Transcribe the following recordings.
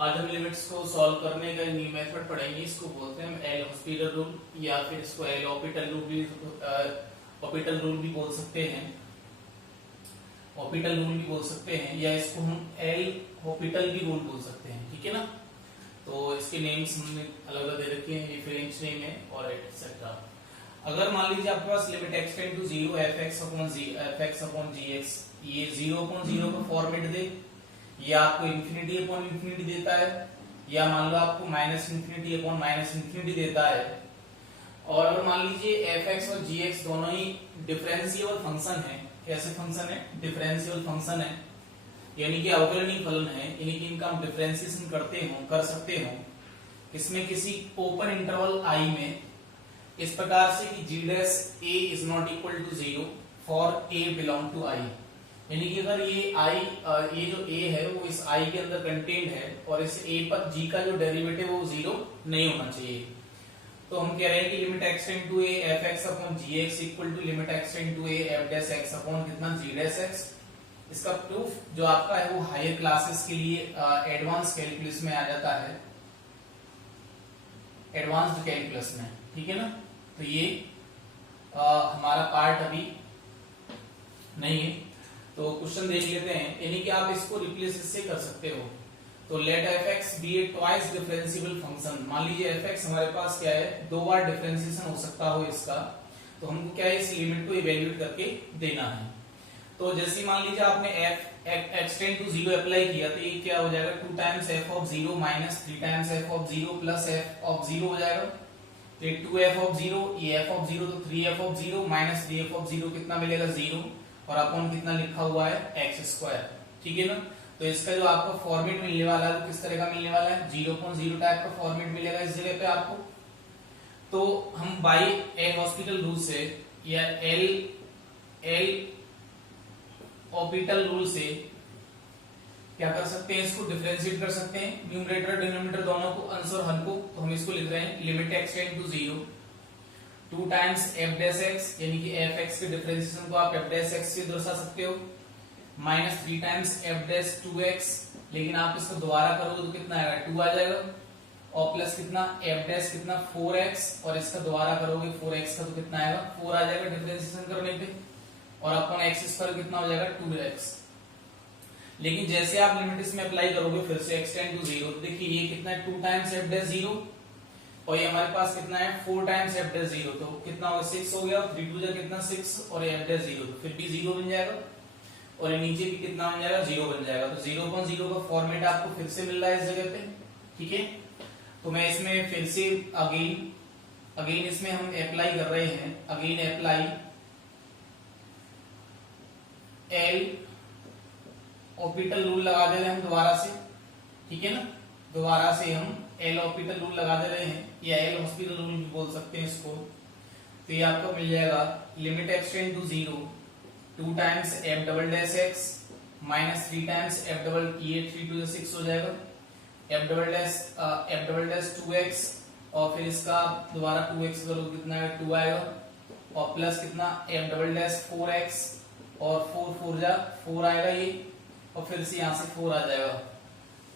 आज हम लिमिट्स को सॉल्व करने का न्यू मेथड पढ़ेंगे। इसको बोलते हैं एल हॉस्पिटल रूल या फिर इसको एल ऑपिटल रूल भी बोल सकते हैं, ऑपिटल रूल भी बोल सकते हैं, या इसको हम एल हॉपिटल भी रूल बोल सकते हैं। ठीक है ना। तो इसके नेम्स हमने अलग अलग दे रखे हैं, ये फ्रेंच नेम है और एटसेट्रा। अगर मान लीजिए आपके पास limit x tend to 0 fx upon gx ये 0/0 का फॉर्मेट दे, या आपको इंफिनिटी अपॉन इंफिनिटी देता है, या मान लो आपको minus infinity upon minus infinity देता है। और अगर मान लीजिए fx और gx दोनों ही डिफरेंशिएबल फंक्शन है। कैसे फंक्शन है? डिफरेंशिएबल फंक्शन है, यानी कि अवकलनीय फलन है, यानी कि इनका हम डिफरेंशिएशन कर सकते हो इसमें किसी ओपन इंटरवल i में, इस प्रकार से कि g dash a is not equal to 0 for a belong to i। यानी कि अगर ये ये जो a है वो इस i के अंदर कंटेंट है और इस a पर g का जो डेरिवेटिव है वो 0 नहीं होना चाहिए। तो हम कह रहे हैं कि limit x tend to a fx upon gx equal to limit x tend to a f dash x upon कितना g डैश x। इसका प्रूफ जो आपका है वो हायर क्लासेस के लिए एडवांस कैलकुलस में आ जाता है, एडवांस्ड कैलकुलस में। ठीक है ना। तो ये हमारा पार्ट अभी नहीं है, तो क्वेश्चन देख लेते हैं। यानी कि आप इसको रिप्लेस इससे कर सकते हो। तो लेट fx बी ए ट्वाइस डिफरेंशिएबल फंक्शन। मान लीजिए fx हमारे पास क्या है, दो बार डिफरेंशिएशन हो सकता हो इसका, तो हमको क्या है इस लिमिट को इवैल्यूएट करके देना है। तो जैसे मान लीजिए आपने x टेंड टू 0 अप्लाई किया, तो ये क्या हो जाएगा 2 times f of 0 minus 3 times f of 0 plus f of 0 हो जाएगा। तो ये 2f ऑफ 0, ये f ऑफ 0, तो 3f of 0 minus 3f of 0 कितना मिलेगा 0, और अपॉन कितना लिखा हुआ है एक्स स्क्वायर। ठीक है ना। तो इसका जो आपको फॉर्मेट मिलने वाला है वो किस तरह का मिलने वाला है, 0.0 टाइप का फॉर्मेट मिलेगा इस जगह पे आपको। तो हम बाई एल हॉस्पिटल रूल से या एल ऑपिटल रूल से क्या कर सकते हैं, इसको डिफरेंशिएट कर सकते हैं, न्यूमरेटर डिनोमिनेटर दोनों को, अंश और हर को। तो हम इसको लिख रहे हैं limit x tend to 0 2 times f dash x, यानी कि fx के डिफरेंशिएशन को आप f डैश x से दर्शा सकते हो, minus 3 times f dash 2x, लेकिन आप इसको दोबारा करोगे तो कितना आएगा 2 आ जाएगा, और प्लस कितना f डैश कितना 4x, और इसका दोबारा करोगे 4x का तो कितना आएगा 4 आ जाएगा डिफरेंशिएशन करने पे, और अपॉन x स्क्वायर कितना हो जाएगा 2x। लेकिन जैसे आप लिमिट इसमें अप्लाई करोगे फिर से x टेंड टू 0, तो देखिए ये कितना है 2 टाइम्स f डैश 0, और ये हमारे पास कितना है 4 टाइम्स f डैश 0, तो कितना होगा 6 हो गया, 3 2 जा कितना 6, और f डैश 0 तो फिर भी 0 बन जाएगा, और ये नीचे भी कितना बन जाएगा 0 बन जाएगा। तो 0.0 का फॉर्मेट आपको फिर से मिल रहा है इस जगह पे। ठीक है। तो मैं इसमें फिर से अगेन इसमें हम अप्लाई कर रहे हैं, अगेन अप्लाई एल ऑपिटल रूल लगा दे रहे हैं हम दोबारा से। ठीक है ना। दोबारा से हम एल ऑपिटल रूल लगा दे रहे हैं, या एल हॉस्पिटल रूल भी बोल सकते हैं इसको। तो ये आपको मिल जाएगा limit x tend to 0 2 times f double dash x minus 3 times f double, ये 3 2 6 हो जाएगा, f डबल डैश 2x, और फिर इसका दोबारा 2x करोगे कितना आएगा 2 आएगा, और प्लस कितना f डबल डैश 4x, और 4 4 जा 4 आएगा ये, और फिर से यहाँ से 4 आ जाएगा,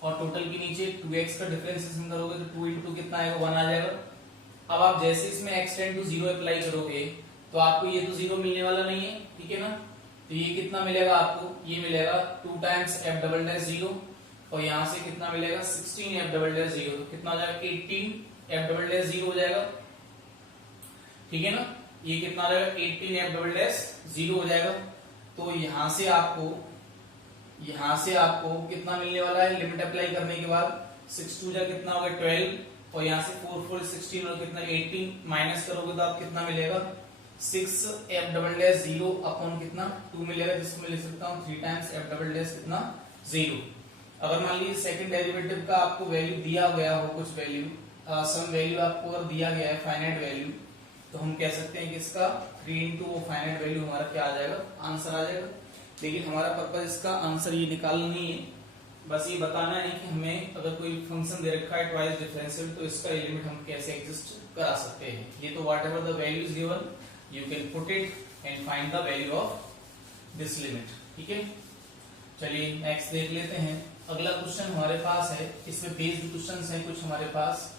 और टोटल के नीचे 2x का डिफरेंशिएशन करोगे तो 2 into कितना आएगा 1 आ जाएगा। अब आप जैसे इसमें x टेंड टू 0 अप्लाई करोगे तो आपको ये तो 0 मिलने वाला नहीं है। ठीक है ना। तो ये कितना मिलेगा आपको, ये मिलेगा 2 टाइम्स f डबल डैश 0, और यहाँ से कितना मिलेगा 16 f डबल डैश 0, तो कितना हो जाएगा 18 f डबल डैश 0 हो जाएगा। ठीक है ना। ये कितना आ जाएगा 18 f डबल डैश 0 हो जाएगा। तो यहाँ से आपको कितना मिलने वाला है लिमिट अप्लाई करने के बाद, 6 2 जा कितना होगा 12, और यहाँ से 4 4 16 और कितना 18 माइनस करोगे तो आप कितना मिलेगा 6 f डबल डैश 0 अपॉन कितना 2 मिलेगा, जिसको मैं लिख सकता हूँ 3 टाइम्स f डबल डैश कितना 0। अगर मान लीजिए सेकंड डेरिवेटिव का आपको वैल्यू दिया गया हो, कुछ वैल्यू सम वैल्यू आपको अगर दिया गया है फाइनाइट वैल्यू, तो हम कह सकते हैं कि इसका 3 into वो फाइनाइट वैल्यू हमारा क्या आ जाएगा, आंसर आ जाएगा। लेकिन हमारा पर्पज इसका आंसर ये निकालना नहीं है, बस ये बताना है कि हमें अगर कोई फंक्शन दे रखा है ट्वाइस डिफरेंशियल, तो इसका लिमिट हम कैसे एग्जिस्ट करा सकते हैं। ये तो whatever the value is given you can put it and find the value of this limit. ठीक है। चलिए नेक्स्ट देख लेते हैं। अगला क्वेश्चन हमारे पास है, इसमें बेस्ड क्वेश्चंस हैं कुछ हमारे पास।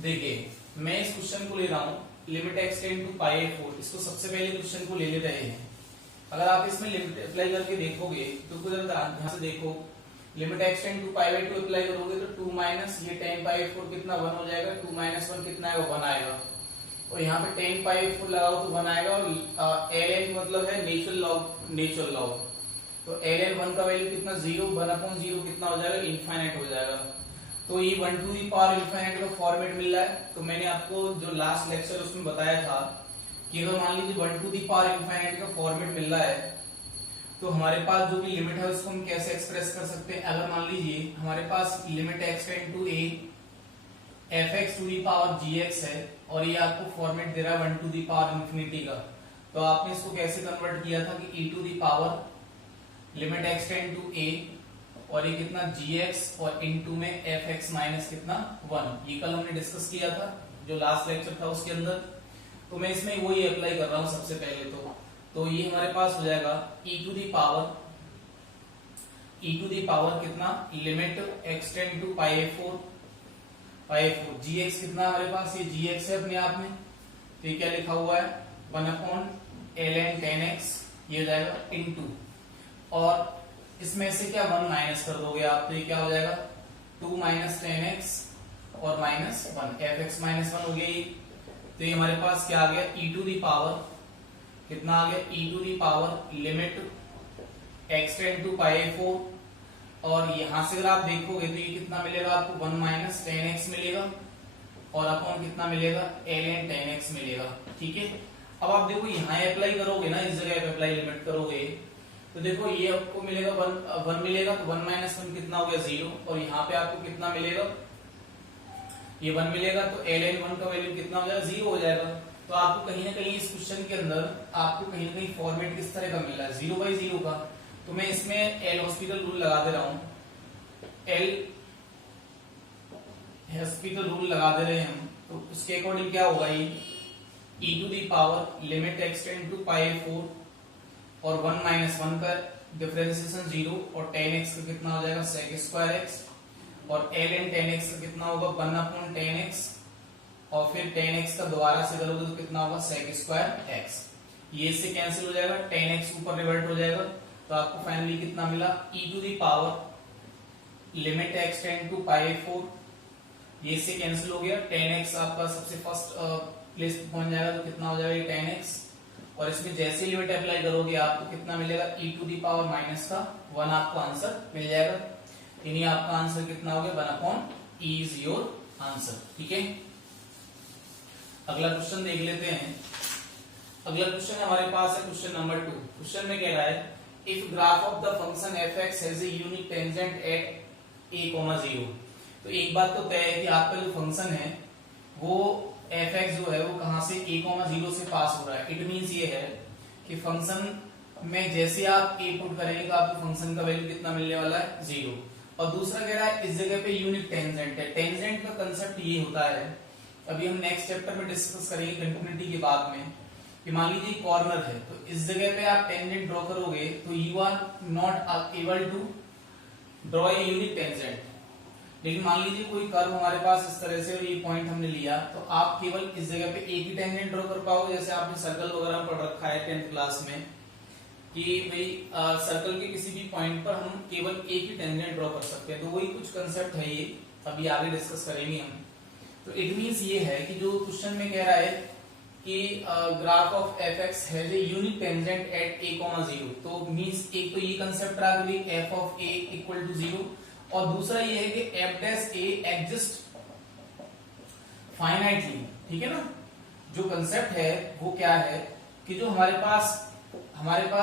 देखिए मैं इस क्वेश्चन को ले रहा हूँ limit x tend to pi 4। इसको सबसे पहले क्वेश्चन को ले रहे हैं। अगर आप इसमें लिमिट अप्लाई करके देखोगे तो कुछ ध्यान से देखो, limit x tend to pi 2 apply करोगे तो 2 माइनस ये tan पाई 4 कितना 1 हो जाएगा, 2 माइनस 1 कितना है, 1 आएगा। और यहाँ पे tan पाई 4 लगाओ तो 1 आएगा। और ln मतलब है नेचुरल लॉग, तो ln 1 का वैल्यू कितना 0, 1/0 कितना हो जाएगा, इनफाइनाइट हो जाएगा। तो ये 1 टू द पावर इनफाइनाइट का फॉर्मेट मिल रहा है। तो मैंने आपको जो लास्ट लेक्चर उसमें बताया था कि अगर मान लीजिए 1 टू द पावर इनफाइनाइट का फॉर्मेट मिल रहा है तो हमारे पास जो भी लिमिट है उसको हम कैसे एक्सप्रेस कर सकते हैं। अगर मान लीजिए हमारे पास limit x tend to a fx to the power gx है और ये आपको फॉर्मेट दे रहा है 1 टू द पावर इंफिनिटी का, तो आपने इसको कैसे कन्वर्ट किया था कि e to the power limit x tend to a और ये कितना gx और इनटू में fx माइनस कितना 1। ये कल हमने डिस्कस किया था जो लास्ट लेक्चर था उसके अंदर। तो मैं इसमें वही अप्लाई कर रहा हूं सबसे पहले। तो ये हमारे पास हो जाएगा e टू दी पावर कितना limit x tend to pi 4 gx कितना हमारे पास, ये gx है अपने आप में, तो ये क्या लिखा हुआ है 1/ln tan x, ये हो जाएगा इनटू, और इसमें से क्या 1 माइनस कर दोगे आप, तो ये क्या हो जाएगा 2 माइनस tan x और माइनस 1 fx माइनस 1 हो गया ये। तो ये हमारे पास क्या आ गया e टू दी पावर कितना आ गया, e to the power limit x tend to pi 4, और यहां से अगर आप देखोगे तो ये कितना मिलेगा आपको 1 माइनस tan x मिलेगा और अपॉन कितना मिलेगा ln tan x मिलेगा। ठीक है, अब आप देखो यहाँ अप्लाई करोगे ना, इस जगह पे अप्लाई लिमिट करोगे तो देखो ये आपको मिलेगा 1 मिलेगा, तो 1 माइनस 1 कितना हो गया 0, और यहाँ पे आपको कितना मिलेगा, ये 1 मिलेगा, तो ln 1 का वैल्यू कितना हो जाएगा 0 हो जाएगा। तो आपको कहीं ना कहीं इस क्वेश्चन के अंदर आपको कहीं ना कहीं फॉर्मेट किस तरह का मिल रहा है 0/0 का। तो मैं इसमें एल हॉस्पिटल रूल लगा दे रहा हूं, एल हॉस्पिटल रूल लगा दे रहे हैं हम। तो उसके अकॉर्डिंग क्या होगा, ये e to the power limit x tend to pi 4 और 1 माइनस 1 का डिफरेंशिएशन 0 और tan x का कितना हो जाएगा sec स्क्वायर x, और ln tan x का कितना होगा 1/tan x, और फिर tan x का दोबारा से करोगे तो कितना होगा sec स्क्वायर x। ये इससे कैंसिल हो जाएगा, tan x ऊपर रिवर्ट हो जाएगा, तो आपको फाइनली कितना मिला e to the power limit x tend to pi 4, ये इससे कैंसिल हो गया, tan x आपका सबसे फर्स्ट प्लेस पे पहुंच जाएगा, तो कितना हो जाएगा tan x, और इसमें जैसे लिमिट अप्लाई करोगे आपको कितना मिलेगा e to the power minus का 1 आपको आंसर मिल जाएगा। यानी आपका आंसर कितना हो गया 1/e इज योर आंसर। ठीक है, अगला क्वेश्चन देख लेते हैं। अगला क्वेश्चन हमारे पास है क्वेश्चन नंबर 2। क्वेश्चन में कह रहा है if graph of the function fx has a unique tangent at a, 0। तो एक बात तो तय है कि आपका जो फंक्शन है वो fx जो है वो कहां से a, 0 से पास हो रहा है। इट मींस ये है कि फंक्शन में जैसे आप a पुट करेंगे तो आपको फंक्शन का वैल्यू कितना मिलने वाला है 0। और दूसरा कह रहा है इस जगह पे यूनिक टेंजेंट है। टेंजेंट का कंसेप्ट ये होता है, अभी हम नेक्स्ट चैप्टर में डिस्कस करेंगे कंटिन्यूटी के बाद में, कि मान लीजिए कॉर्नर है तो इस जगह पे आप टेंजेंट ड्रॉ करोगे तो you are not able to draw a unique tangent. लेकिन मान लीजिए कोई कर्व हमारे पास इस तरह से और ये पॉइंट हमने लिया तो आप केवल इस जगह पे एक ही टेंजेंट ड्रॉ कर पाओगे। जैसे आपने सर्कल वगैरह पढ़ रखा है 10th क्लास में कि भाई सर्कल के किसी भी पॉइंट पर हम केवल एक ही टेंजेंट ड्रॉ कर सकते हैं। तो वही कुछ कंसेप्ट है, ये अभी आगे डिस्कस करेंगे हम। तो इट मींस ये है कि जो क्वेश्चन में कह रहा है कि graph of fx has a unique tangent at a, 0, तो मींस एक तो ये कंसेप्ट आ गई f of a equal to 0, और दूसरा ये है कि f dash a exist finitely. ठीक है ना, जो कंसेप्ट है वो क्या है कि जो हमारे पास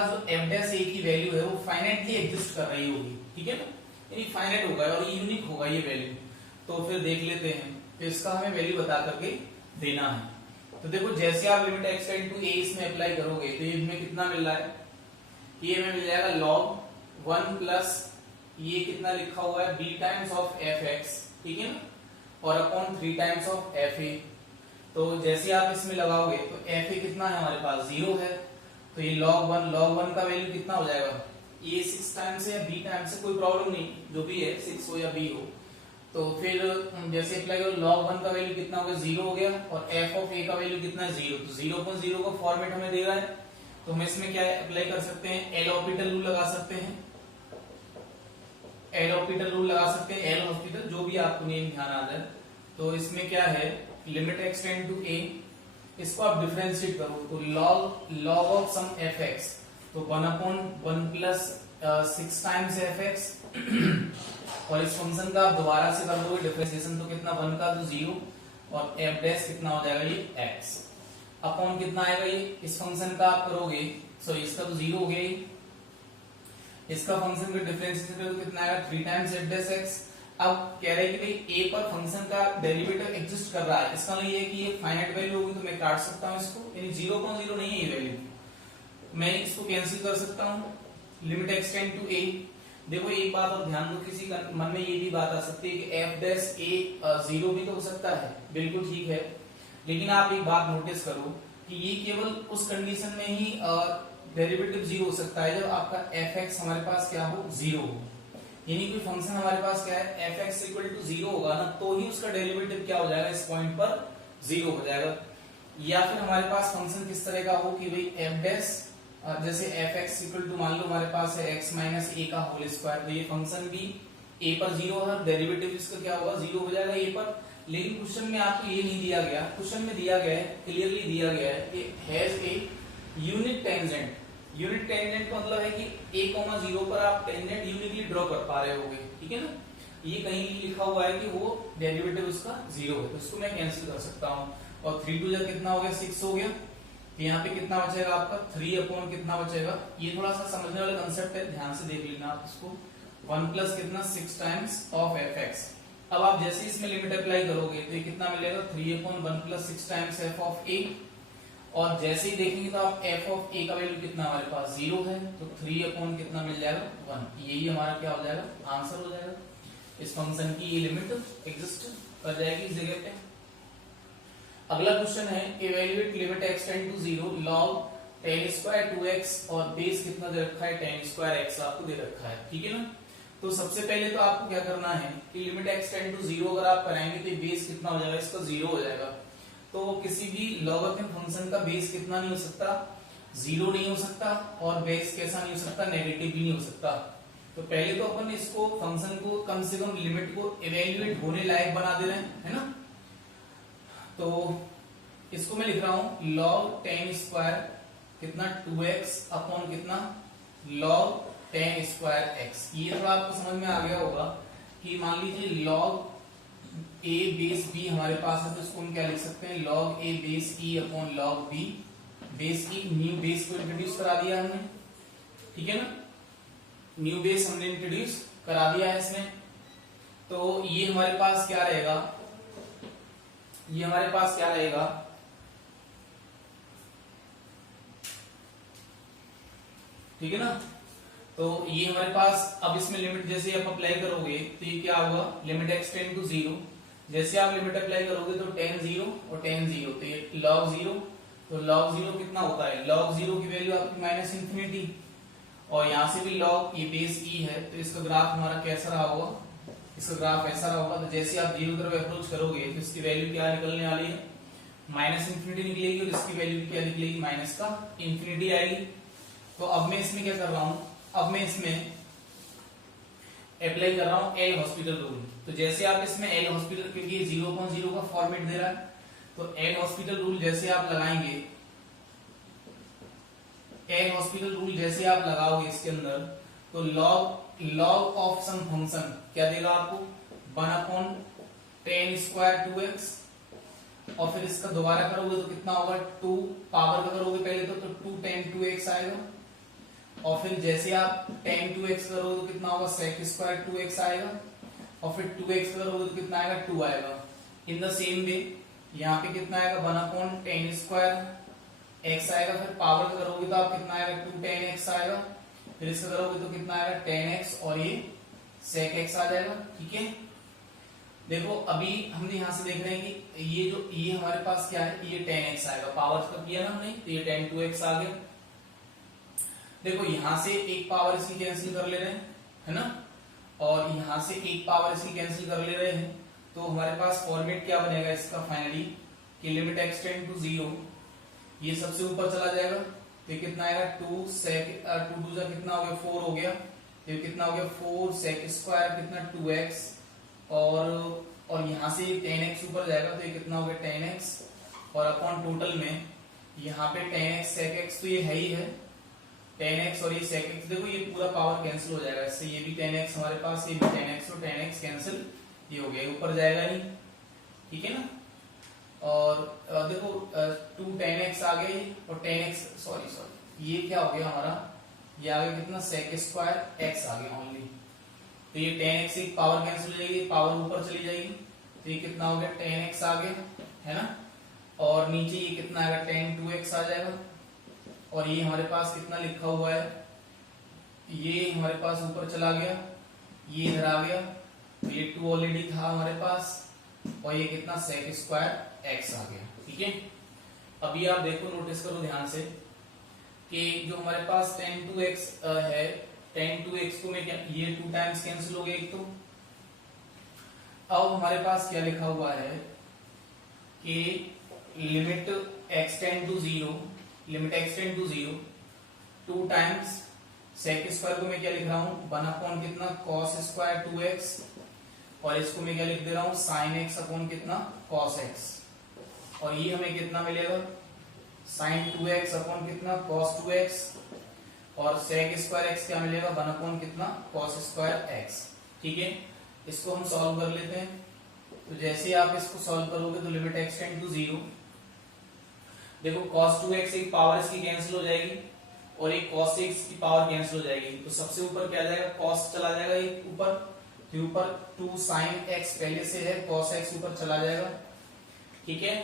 जो f डैश a की वैल्यू है वो फाइनाइटली एग्जिस्ट कर रही होगी। ठीक है ना, यानी फाइनाइट होगा और ये यूनिक होगा ये वैल्यू। तो फिर देख लेते हैं, तो इसका हमें वैल्यू बता करके देना है। तो देखो जैसे आप limit x tend to a इसमें अप्लाई करोगे तो ये हमें कितना मिल रहा है, ये हमें मिल जाएगा log 1 प्लस ये कितना लिखा हुआ है b टाइम्स ऑफ fx, ठीक है ना, और अपॉन 3 टाइम्स ऑफ fa। तो जैसे आप इसमें लगाओगे तो fa कितना है हमारे पास 0 है, तो ये log 1 का वैल्यू कितना हो जाएगा, ए 6 टाइम्स है या बी टाइम्स है कोई प्रॉब्लम नहीं, जो भी है 6 हो या बी हो। तो फिर जैसे अप्लाई करो, log 1 का वैल्यू कितना हो गया 0 हो गया, और f ऑफ a का वैल्यू कितना है 0, तो 0.0 का फॉर्मेट हमें दे रहा है, तो हम इसमें क्या अप्लाई कर सकते हैं, एल हॉस्पिटल रूल लगा सकते हैं, एल हॉस्पिटल रूल लगा सकते हैं, एल हॉस्पिटल जो भी आपको नेम ध्यान आ जाए। तो इसमें क्या है, लिमिट एक्सटेंड टू a, इसको आप डिफरेंशिएट करो तो log ऑफ सम fx, तो 1/1 प्लस 6 टाइम्स fx और इस फंक्शन का आप दोबारा से कर दोगे डिफरेंशिएशन, तो कितना 1 का तो 0 और f डैश कितना हो जाएगा ये x अपॉन कितना आएगा ये, इस फंक्शन का आप करोगे, सॉरी इसका तो 0 हो गया ही, इसका फंक्शन का डिफरेंशिएशन करोगे तो कितना आएगा 3 टाइम्स f डैश x। अब कह रहे हैं कि भाई a पर फंक्शन का डेरिवेटिव एग्जिस्ट कर रहा है, इसका मतलब ये है कि ये फाइनाइट वैल्यू होगी, तो मैं काट सकता हूं इसको, यानी 0.0 नहीं है ये वैल्यू, मैं इसको कैंसिल कर सकता हूं। लिमिट एक्सटेंड टू a, देखो एक बात और ध्यान दो, किसी का मन में ये भी बात आ सकती है कि f डैश a 0 भी तो हो सकता है, बिल्कुल ठीक है, लेकिन आप एक बात नोटिस करो कि ये केवल उस कंडीशन में ही डेरिवेटिव 0 हो सकता है जब आपका fx हमारे पास क्या हो 0 हो, यानी कोई फंक्शन हमारे पास क्या है fx इक्वल टू 0 होगा ना, तो ही उसका डेरिवेटिव क्या हो जाएगा इस पॉइंट पर 0 हो जाएगा। या फिर हमारे पास फंक्शन किस तरह का हो कि भाई f डैश जैसे fx इक्वल टू मान लो हमारे पास है x माइनस a का होल स्क्वायर, तो ये फंक्शन भी a पर 0 है, डेरिवेटिव इसका क्या होगा 0 हो जाएगा a पर। लेकिन क्वेश्चन में आपको ये नहीं दिया गया, क्वेश्चन में दिया गया है, क्लियरली दिया गया है कि has a unit tangent, unit tangent का मतलब है कि a, 0 पर आप टेंजेंट यूनिकली ड्रॉ कर पा रहे होगे, ठीक है ना, ये कहीं लिखा हुआ है कि वो डेरिवेटिव उसका 0 है, तो इसको मैं कैंसिल कर सकता हूं, और 3 2 जा कितना हो गया 6 हो गया, तो यहाँ पे कितना बचेगा आपका 3 अपॉन कितना बचेगा, ये थोड़ा सा समझने वाला कंसेप्ट है, ध्यान से देख लेना आप इसको, 1 प्लस कितना 6 टाइम्स ऑफ fx। अब आप जैसे इसमें लिमिट अप्लाई करोगे तो ये कितना मिलेगा 3/1 plus 6 times f of a, और जैसे ही देखेंगे तो आप f ऑफ a का वैल्यू कितना हमारे पास 0 है, तो 3 अपॉन कितना मिल जाएगा 1, यही हमारा क्या हो जाएगा आंसर हो जाएगा, इस फंक्शन की ये लिमिट एग्जिस्ट कर जाएगी इस जगह पे। अगला क्वेश्चन है evaluate limit x tend to 0 log tan square 2x, और बेस कितना दे रखा है tan स्क्वायर x आपको दे रखा है, ठीक है ना। तो सबसे पहले तो आपको क्या करना है कि लिमिट एक्सटेंड टू 0 अगर आप कराएंगे तो बेस कितना हो जाएगा इसका 0 हो जाएगा, तो किसी भी लॉगरिथम फंक्शन का बेस कितना नहीं हो सकता 0 नहीं हो सकता, और बेस कैसा नहीं हो सकता नेगेटिव भी नहीं हो सकता। तो पहले तो अपन इसको फंक्शन को कम से कम लिमिट को इवैल्यूएट होने लायक बना दे रहे हैं, है ना। तो इसको मैं लिख रहा हूं log tan स्क्वायर कितना 2x अपॉन कितना log tan स्क्वायर x। ये थोड़ा आपको समझ में आ गया होगा कि मान लीजिए log a बेस b हमारे पास है, तो इसको हम क्या लिख सकते हैं log a base e upon log b base e, new base को इंट्रोड्यूस करा दिया हमने, ठीक है ना, न्यू बेस हमने इंट्रोड्यूस करा दिया है इसमें। तो ये हमारे पास क्या रहेगा, ये हमारे पास क्या रहेगा, ठीक है ना। तो ये हमारे पास अब इसमें लिमिट जैसे आप अप्लाई करोगे तो ये क्या होगा लिमिट एक्सटेंड टू 0, जैसे आप लिमिट अप्लाई करोगे तो tan 0 और tan 0, तो ये log 0, तो log 0 कितना होता है, log 0 की वैल्यू आपकी माइनस इंफिनिटी, और यहां से भी log ये बेस e है, तो इसका ग्राफ हमारा कैसा रहा होगा, इसका ग्राफ ऐसा रहा होगा। तो जैसे आप 0 की तरफ अप्रोच करोगे तो इसकी वैल्यू क्या निकलने वाली है माइनस इंफिनिटी निकलेगी, और इसकी वैल्यू क्या निकलेगी माइनस का इंफिनिटी आएगी। तो अब मैं इसमें क्या कर रहा हूं, अब मैं इसमें अप्लाई कर रहा हूं एल हॉस्पिटल रूल। तो जैसे आप इसमें एल हॉस्पिटल, क्योंकि 0.0 का फॉर्मेट दे रहा है, तो एल हॉस्पिटल रूल जैसे आप लगाएंगे, एल हॉस्पिटल रूल जैसे आप लगाओगे इसके अंदर, तो log ऑफ सम फंक्शन क्या देगा आपको 1/tan स्क्वायर 2x, और फिर इसका दोबारा करोगे तो कितना होगा 2 पावर का करोगे पहले तो 2 tan 2x आएगा, और फिर जैसे आप tan 2x करोगे तो कितना होगा sec स्क्वायर 2x आएगा, और फिर 2x करोगे तो कितना आएगा 2 आएगा। इन द सेम वे यहाँ पे कितना आएगा 1/tan स्क्वायर x आएगा, फिर पावर का करोगे तो आप कितना आएगा 2 tan x आएगा, फिर इसका करोगे तो कितना आएगा tan x, और ये sec x आ जाएगा, ठीक है। देखो अभी हमने यहां से देख रहे हैं कि ये हमारे पास क्या है, ये tan x आएगा, पावर का किया ना हमने, तो ये tan 2x आ गया। देखो यहां से एक पावर इसकी कैंसिल कर ले रहे हैं, है ना, और यहां से एक पावर इसकी कैंसिल कर ले रहे हैं, तो हमारे पास फॉर्मेट क्या बनेगा इसका फाइनली कि लिमिट एक्सटेंड टू 0, ये सबसे ऊपर चला जाएगा तो कितना आएगा 2 sec 2 2 कितना हो गया 4 हो गया, तो कितना हो गया 4 sec स्क्वायर कितना 2x, और यहां से 10x ऊपर जाएगा तो ये कितना हो गया 10x, और अपॉन टोटल में यहाँ पे 10x sec x तो ये है ही है 10x और ये sec x, देखो ये पूरा पावर कैंसिल हो जाएगा इससे, ये भी 10x हमारे पास, ये भी 10x और 10x कैंसिल ये हो गया, ऊपर जाएगा नहीं, ठीक है ना, और देखो 2 10x आ गया और 10x सॉरी ये क्या हो गया हमारा, ये आ गया कितना sec स्क्वायर x आ गया ओनली, तो ये 10x एक पावर कैंसिल हो जाएगी, पावर ऊपर चली जाएगी, तो ये कितना हो गया 10x आ गया, है ना, और नीचे ये कितना आएगा 10 2x आ जाएगा, और ये हमारे पास कितना लिखा हुआ है, ये हमारे पास ऊपर चला गया, ये इधर आ गया, तो ये 2 ऑलरेडी था हमारे पास, और ये कितना sec स्क्वायर x आ गया, ठीक है। अभी आप देखो नोटिस करो ध्यान से कि जो हमारे पास 10 2x है, 10 2x को मैं क्या, ये 2 टाइम्स कैंसिल हो गया एक, तो अब हमारे पास क्या लिखा हुआ है कि limit x tend to 0, limit x tend to 0 2 times sec square को मैं क्या लिख रहा हूं 1 अपॉन कितना cos स्क्वायर 2x, और इसको मैं क्या लिख दे रहा हूं sin x अपॉन कितना cos x, और ये हमें कितना मिलेगा sin 2x अपॉन कितना cos 2x, और sec स्क्वायर x क्या मिलेगा 1 अपॉन कितना cos स्क्वायर x, ठीक है। इसको हम सॉल्व कर लेते हैं, तो जैसे ही आप इसको सॉल्व करोगे तो लिमिट एक्सटेंड टू 0, देखो cos 2x एक पावर इसकी कैंसिल हो जाएगी और एक cos x की पावर कैंसिल हो जाएगी, तो सबसे ऊपर क्या जाएगा cos चला जाएगा एक ऊपर, तो ऊपर 2 sin x पहले से है, cos x ऊपर चला जाएगा, ठीक है,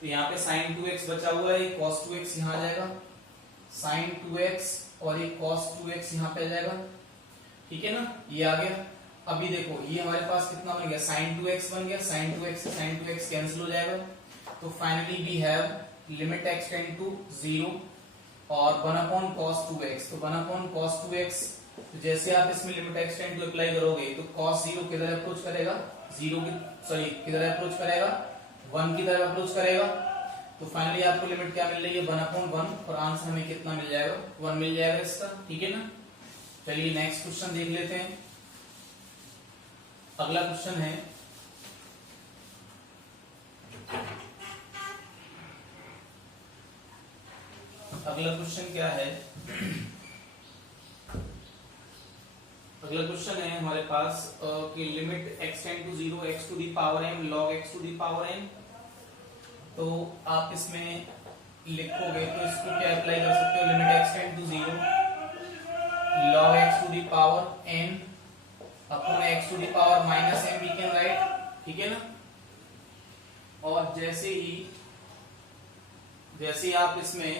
तो यहाँ पे sin 2x बचा हुआ है, cos 2x यहाँ आ जाएगा, sin 2x और एक cos 2x यहाँ पे आ जाएगा, ठीक है ना, ये आ गया। अभी देखो ये हमारे पास कितना बन गया sin 2x बन गया, sin 2x से sin 2x कैंसिल हो जाएगा, तो finally we have limit x tend to 0 और 1 अपॉन cos 2x, तो 1 अपॉन cos 2x, तो जैसे आप इसमें लिमिट एक्सटेंड टू अप्लाई करोगे तो cos 0 किधर अप्रोच करेगा, 0 की सॉरी किधर अप्रोच करेगा 1 की तरफ अप्रोच करेगा, तो फाइनली आपको लिमिट क्या मिल रही है 1 अपॉन 1, और आंसर हमें कितना मिल जाएगा 1 मिल जाएगा इसका, ठीक है ना। चलिए नेक्स्ट क्वेश्चन देख लेते हैं। अगला क्वेश्चन है अगला क्वेश्चन क्या है, अगला क्वेश्चन है हमारे पास कि limit x tend to 0 x to the power m log x to the power n, तो आप इसमें लिखोगे तो इसको क्या अप्लाई कर सकते हो, limit x tend to 0 log x to the power n upon x to the power minus m we can write, ठीक है ना, और जैसे ही आप इसमें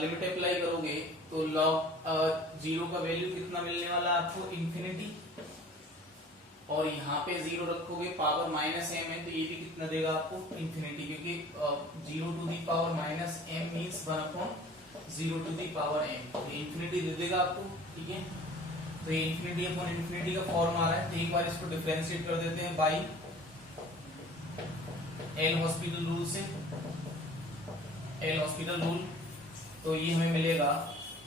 लिमिट अप्लाई करोगे तो log 0 का वैल्यू कितना मिलने वाला है आपको इंफिनिटी, और यहाँ पे 0 रखोगे पावर माइनस m है तो ये भी कितना देगा आपको इंफिनिटी, क्योंकि 0 to the power minus m means 1 upon 0 to the power m, ये इंफिनिटी दे देगा आपको, ठीक है। तो ये इंफिनिटी अपॉन इंफिनिटी का फॉर्म आ रहा है, तो एक बार इसको डिफरेंशिएट कर देते हैं बाई एल हॉस्पिटल रूल से, एल हॉस्पिटल रूल, तो ये हमें मिलेगा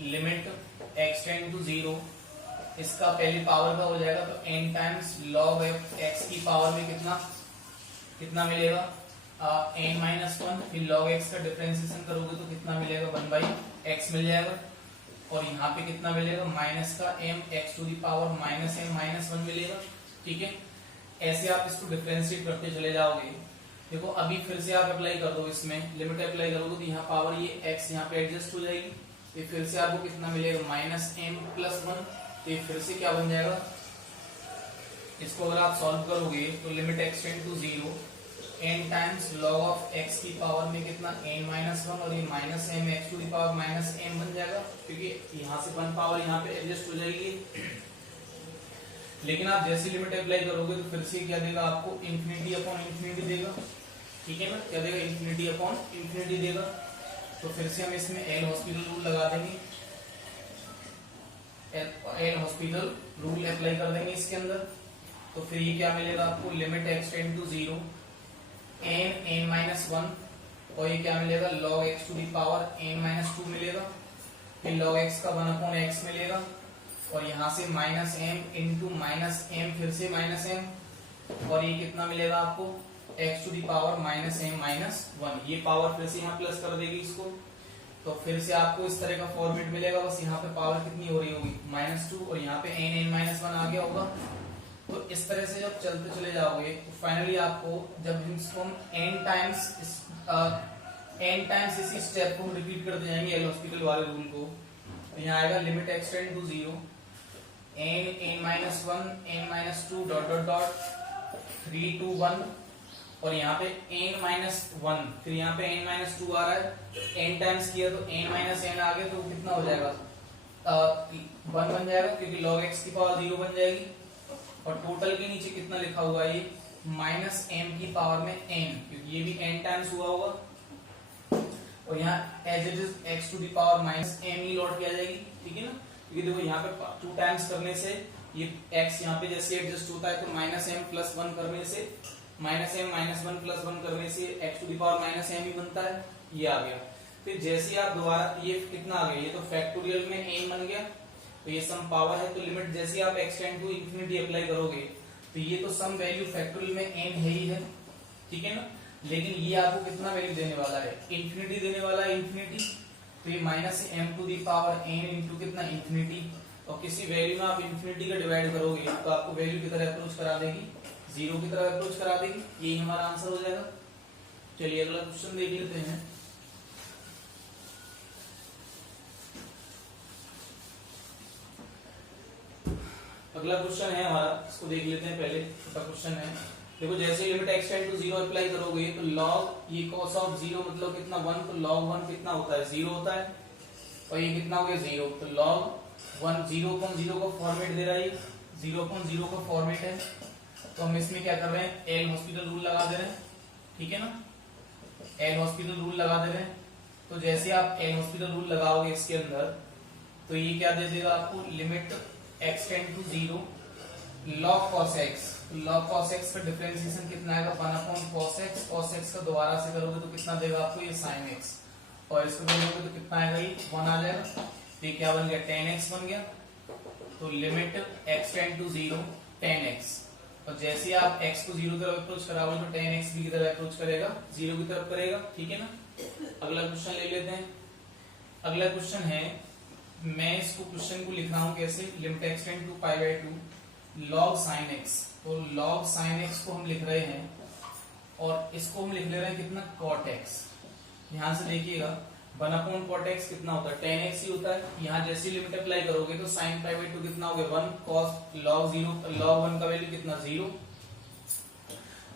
लिमिट एक्सटेंड टू 0, इसका पहली पावर का हो जाएगा तो n टाइम्स log x की पावर में कितना मिलेगा n माइनस 1, फिर log x का डिफरेंशिएशन करोगे तो कितना मिलेगा 1 बाई x मिल जाएगा, और यहाँ पे कितना मिलेगा माइनस का m x to the power minus m minus 1 मिलेगा, ठीक है। ऐसे आप इसको डिफरेंशिएट करते चले जाओगे, देखो अभी फिर से आप अप्लाई कर दो, इसमें लिमिट अप्लाई करोगे तो यहाँ पावर ये x यहाँ पे एडजस्ट हो जाएगी, तो फिर से आपको कितना मिलेगा माइनस m प्लस 1, तो ये फिर से क्या बन जाएगा, इसको अगर आप सॉल्व करोगे तो limit x tend to 0 n times log of x की पावर में कितना n माइनस 1, और ये minus m x to the power minus m बन जाएगा, क्योंकि यहाँ से 1 पावर यहाँ पे एडजस्ट हो जाएगी। लेकिन आप जैसी लिमिट अप्लाई करोगे तो फिर से क्या देगा आपको इंफिनिटी अपॉन इंफिनिटी देगा, ठीक है ना, क्या देगा इंफिनिटी अपॉन इंफिनिटी देगा, तो फिर से हम इसमें एल हॉस्पिटल रूल लगा देंगे, एल हॉस्पिटल रूल अप्लाई कर देंगे इसके अंदर। तो फिर ये क्या मिलेगा आपको, limit x tend to 0 n -1, और ये क्या मिलेगा log x to the power n-2 मिलेगा। फिर log x का 1/x मिलेगा, और यहाँ से -m इंटू -m फिर से -m, और ये कितना मिलेगा आपको x to the power -m-1। ये पावर फिर से यहाँ प्लस कर देगी इसको, तो फिर से आपको इस तरह का फॉर्मेट मिलेगा। बस यहाँ पे पावर कितनी हो रही होगी -2, और यहाँ पे n-1 आ गया होगा। तो इस तरह से जब चलते चले जाओगे तो फाइनली आपको जब इसको हम n टाइम्स इसी स्टेप को रिपीट करते जाएंगे एल हॉस्पिटल वाले रूल को, तो यहाँ आएगा limit x tend to 0 n-1 n-2 dot dot dot 3 to 1, और यहाँ पे n-1, फिर यहाँ पे n-2 आ रहा है, n टाइम्स किया तो n-n आ गया, तो कितना हो जाएगा 1 बन जाएगा, क्योंकि log x की पावर 0 बन जाएगी। और टोटल के नीचे कितना लिखा हुआ है, ये -m की पावर में n, क्योंकि ये भी n टाइम्स हुआ होगा, और यहाँ as it is x to the power -m ही लौट के आ जाएगी, ठीक है ना। क्योंकि देखो यहाँ पे 2 टाइम्स करने से ये x यहाँ पे जैसे एडजस्ट होता है, तो -m+1 करने से -m-1 + 1 करने से x to the power -m ही बनता है, ये आ गया। फिर जैसे आप दोबारा ये कितना आ गया, ये तो फैक्टोरियल में n बन गया, तो ये सम पावर है, तो लिमिट जैसे आप x tend to infinity apply करोगे तो ये तो सम वैल्यू फैक्टोरियल में n है ही है, ठीक है ना। लेकिन ये आपको कितना वैल्यू देने वाला है, इंफिनिटी देने वाला है, इंफिनिटी। तो ये -m to the power n into कितना इंफिनिटी, और किसी वैल्यू में आप इंफिनिटी का डिवाइड करोगे तो आपको वैल्यू की तरह अप्रोच करा देगी, 0 की तरह अप्रोच करा देगी, यही हमारा आंसर हो जाएगा। चलिए अगला क्वेश्चन देख लेते हैं। अगला क्वेश्चन है हमारा, इसको देख लेते हैं पहले। छोटा क्वेश्चन है, देखो जैसे limit x tend to 0 apply करोगे तो log ये cos ऑफ 0 मतलब कितना 1, तो log 1 कितना होता है 0 होता है, और ये कितना हो गया 0, तो log 1 0/0 का फॉर्मेट दे रहा है, 0/0 का फॉर्मेट है। तो हम इसमें क्या कर रहे हैं, एल हॉस्पिटल रूल लगा दे रहे हैं, ठीक है ना, एल हॉस्पिटल रूल लगा दे रहे हैं। तो जैसे आप एल हॉस्पिटल रूल लगाओगे इसके अंदर, तो ये क्या दे देगा आपको, limit x tend to 0 log cos x, log cos x का डिफरेंशिएशन कितना आएगा 1/cos x, cos x का दोबारा से करोगे तो कितना देगा आपको ये sin x, और इसको करोगे तो कितना आएगा ये 1 आ जाएगा। तो ये क्या बन गया, tan x बन गया। तो limit x tend to 0 tan x, और जैसे आप x को 0 की तरफ अप्रोच कराओगे तो tan x भी की तरफ अप्रोच करेगा, 0 की तरफ करेगा, ठीक है ना। अगला क्वेश्चन ले लेते हैं। अगला क्वेश्चन है, मैं इसको क्वेश्चन को लिख रहा हूं कैसे, limit x tend to π/2 log sin x, तो log sin x को हम लिख रहे हैं, और इसको हम लिख ले रहे हैं कितना cot x। ध्यान से देखिएगा 1/cot x कितना होता है, tan x ही होता है। यहाँ जैसी लिमिट अप्लाई करोगे तो sin π/2 कितना हो गया 1, cos log 1 का वैल्यू कितना 0,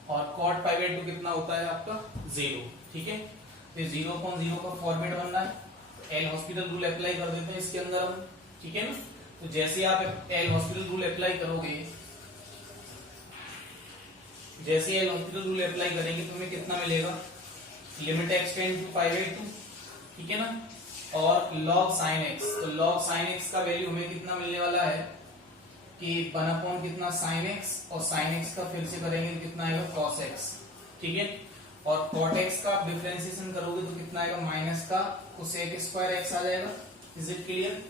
और cot π/2 कितना होता है आपका 0, ठीक है। तो 0/0 का फॉर्मेट बनना है, एल हॉस्पिटल रूल अप्लाई कर देते हैं इसके अंदर हम, ठीक है ना। तो जैसे आप एल हॉस्पिटल रूल अप्लाई करोगे, जैसे एल हॉस्पिटल रूल अप्लाई करेंगे तो हमें कितना मिलेगा, लिमिट x टेंड टू π/2, ठीक है ना, और log sin x, तो log sin x का वैल्यू हमें कितना मिलने वाला है कि 1/ कितना sin x, और sin x का फिर से करेंगे तो कितना आएगा cos x, ठीक है। और cot x का डिफरेंशिएशन करोगे तो कितना आएगा माइनस का cosec स्क्वायर x आ जाएगा। Is it clear.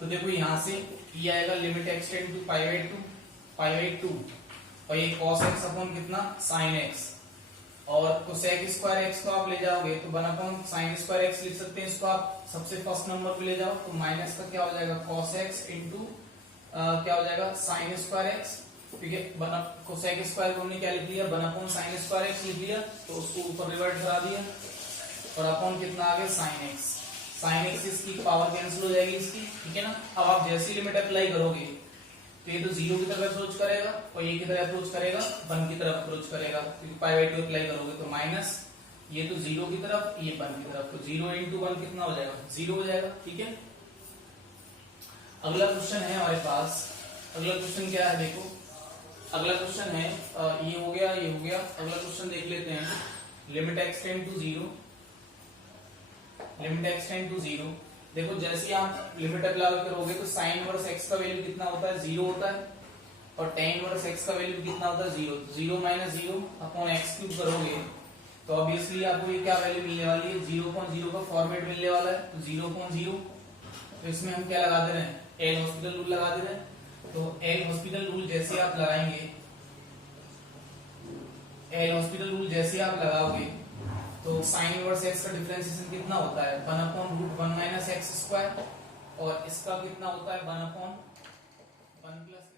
तो देखो यहां से ये आएगा लिमिट x टेंड टू π/2, और ये cos x अपॉन कितना sin x, और cosec स्क्वायर x को आप ले जाओगे तो 1/sin स्क्वायर x लिख सकते हैं। इसको आप सबसे फर्स्ट नंबर पे ले जाओ तो माइनस का क्या हो जाएगा cos x इंटू क्या हो जाएगा sin स्क्वायर x, ठीक है। cosec स्क्वायर को हमने क्या लिख लिया 1/sin स्क्वायर x लिख लिया, तो उसको ऊपर रिवर्ट करा दिया, और अपॉन कितना आ गया sin x, sin x इसकी पावर कैंसिल हो जाएगी इसकी, ठीक है ना। अब आप जैसी लिमिट अप्लाई करोगे तो ये तो 0 की तरफ अप्रोच करेगा, और ये की तरफ अप्रोच करेगा 1 की तरफ अप्रोच करेगा, क्योंकि π/2 अप्लाई करोगे तो माइनस ये तो 0 की तरफ, ये 1 की तरफ, तो 0 × 1 कितना हो जाएगा 0 हो जाएगा, ठीक है। अगला क्वेश्चन है हमारे पास, अगला क्वेश्चन क्या है देखो, अगला क्वेश्चन है ये हो गया, ये हो गया। अगला क्वेश्चन देख लेते हैं, limit x tend to 0, limit x tend to 0 देखो जैसे आप लिमिट अप्लाई करोगे तो साइन इनवर्स एक्स का वैल्यू कितना होता है, 0 होता है, और टेन इनवर्स एक्स का वैल्यू कितना होता है, 0। 0 माइनस 0 अपॉन एक्स क्यूब करोगे तो ऑब्वियसली आपको ये क्या वैल्यू मिलने वाली है, 0.0 का फॉर्मेट मिलने वाला है, तो 0.0। तो इसमें हम क्या लगा दे रहे हैं, एल हॉस्पिटल रूल लगा दे रहे हैं। तो एल हॉस्पिटल रूल जैसे आप लगाएंगे, एल हॉस्पिटल रूल जैसे आप लगाओगे तो साइन इनवर्स एक्स का डिफरेंशिएशन कितना होता है, 1/√1 माइनस एक्स स्क्वायर, और इसका कितना होता है 1/1 प्लस